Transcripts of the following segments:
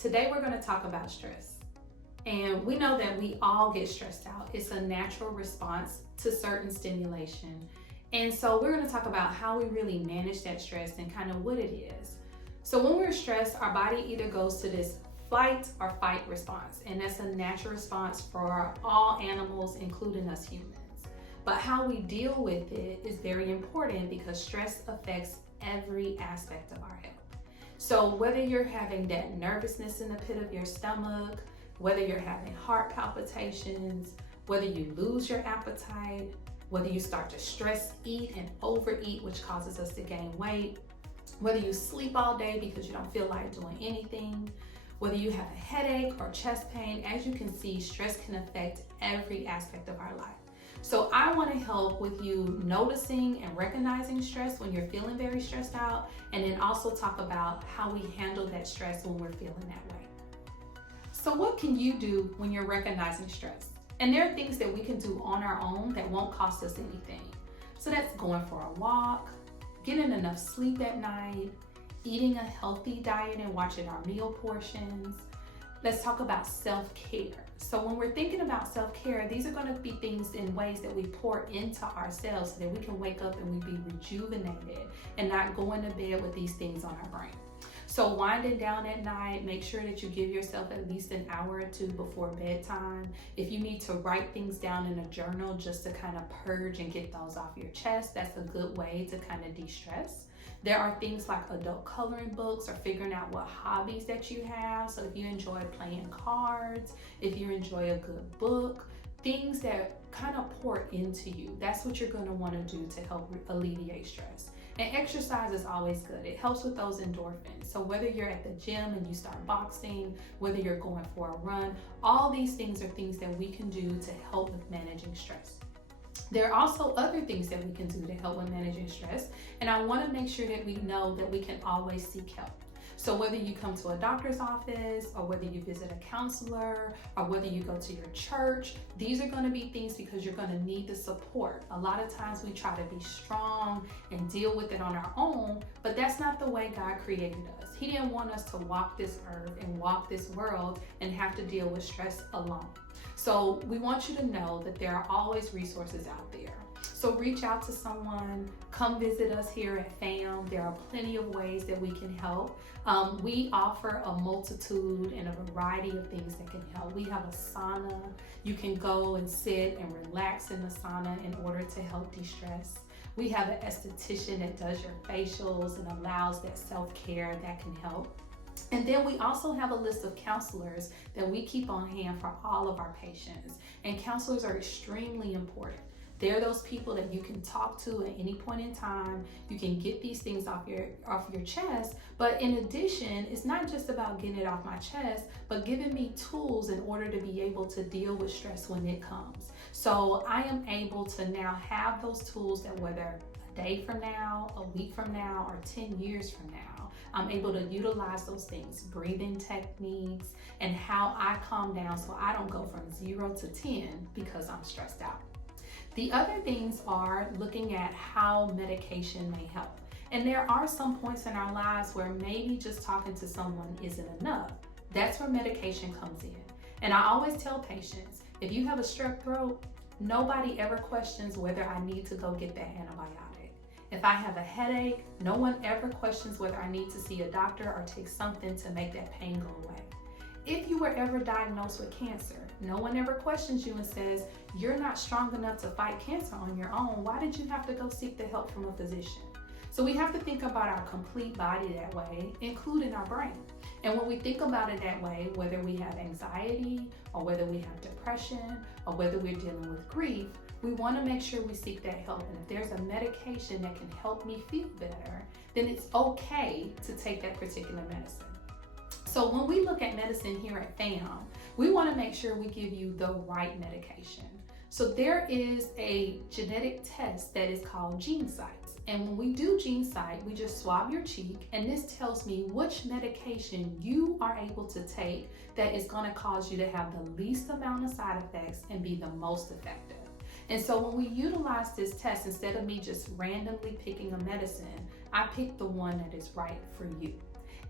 Today we're going to talk about stress. And we know that we all get stressed out. It's a natural response to certain stimulation. And so we're going to talk about how we really manage that stress and kind of what it is. So when we're stressed, our body either goes to this flight or fight response. And that's a natural response for all animals, including us humans. But how we deal with it is very important because stress affects every aspect of our health. So whether you're having that nervousness in the pit of your stomach, whether you're having heart palpitations, whether you lose your appetite, whether you start to stress eat and overeat, which causes us to gain weight, whether you sleep all day because you don't feel like doing anything, whether you have a headache or chest pain, as you can see, stress can affect every aspect of our life. So I want to help with you noticing and recognizing stress when you're feeling very stressed out, and then also talk about how we handle that stress when we're feeling that way. So what can you do when you're recognizing stress? And there are things that we can do on our own that won't cost us anything. So that's going for a walk, getting enough sleep at night, eating a healthy diet and watching our meal portions. Let's talk about self-care. So when we're thinking about self-care, these are going to be things in ways that we pour into ourselves so that we can wake up and we be rejuvenated and not go into bed with these things on our brain. So winding down at night, make sure that you give yourself at least an hour or two before bedtime. If you need to write things down in a journal just to kind of purge and get those off your chest, that's a good way to kind of de-stress. There are things like adult coloring books or figuring out what hobbies that you have. So if you enjoy playing cards, if you enjoy a good book, things that kind of pour into you, that's what you're going to want to do to help alleviate stress. And exercise is always good. It helps with those endorphins. So whether you're at the gym and you start boxing, whether you're going for a run, all these things are things that we can do to help with managing stress. There are also other things that we can do to help with managing stress, and I want to make sure that we know that we can always seek help. So whether you come to a doctor's office or whether you visit a counselor or whether you go to your church, these are going to be things because you're going to need the support. A lot of times we try to be strong and deal with it on our own, but that's not the way God created us. He didn't want us to walk this earth and walk this world and have to deal with stress alone. So we want you to know that there are always resources out there. So reach out to someone, come visit us here at F.A.M. There are plenty of ways that we can help. We offer a multitude and a variety of things that can help. We have a sauna. You can go and sit and relax in the sauna in order to help de-stress. We have an esthetician that does your facials and allows that self-care that can help. And then we also have a list of counselors that we keep on hand for all of our patients. And counselors are extremely important. They're those people that you can talk to at any point in time. You can get these things off your chest. But in addition, it's not just about getting it off my chest, but giving me tools in order to be able to deal with stress when it comes. So I am able to now have those tools that whether a day from now, a week from now, or 10 years from now, I'm able to utilize those things, breathing techniques, and how I calm down so I don't go from 0 to 10 because I'm stressed out. The other things are looking at how medication may help. And there are some points in our lives where maybe just talking to someone isn't enough. That's where medication comes in. And I always tell patients, if you have a strep throat, nobody ever questions whether I need to go get that antibiotic. If I have a headache, no one ever questions whether I need to see a doctor or take something to make that pain go away. If you were ever diagnosed with cancer, no one ever questions you and says, you're not strong enough to fight cancer on your own. Why did you have to go seek the help from a physician? So we have to think about our complete body that way, including our brain. And when we think about it that way, whether we have anxiety or whether we have depression or whether we're dealing with grief, we want to make sure we seek that help. And if there's a medication that can help me feel better, then it's okay to take that particular medicine. So when we look at medicine here at F.A.M, we want to make sure we give you the right medication. So there is a genetic test that is called GeneSight. And when we do GeneSight, we just swab your cheek, and this tells me which medication you are able to take that is going to cause you to have the least amount of side effects and be the most effective. And so when we utilize this test, instead of me just randomly picking a medicine, I pick the one that is right for you.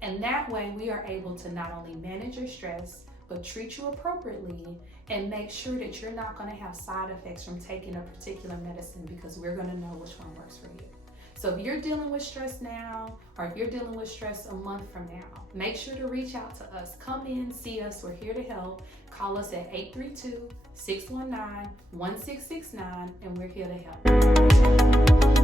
And that way we are able to not only manage your stress, but treat you appropriately and make sure that you're not going to have side effects from taking a particular medicine, because we're going to know which one works for you. So if you're dealing with stress now, or if you're dealing with stress a month from now, make sure to reach out to us. Come in, see us. We're here to help. Call us at 832-619-1669, and we're here to help.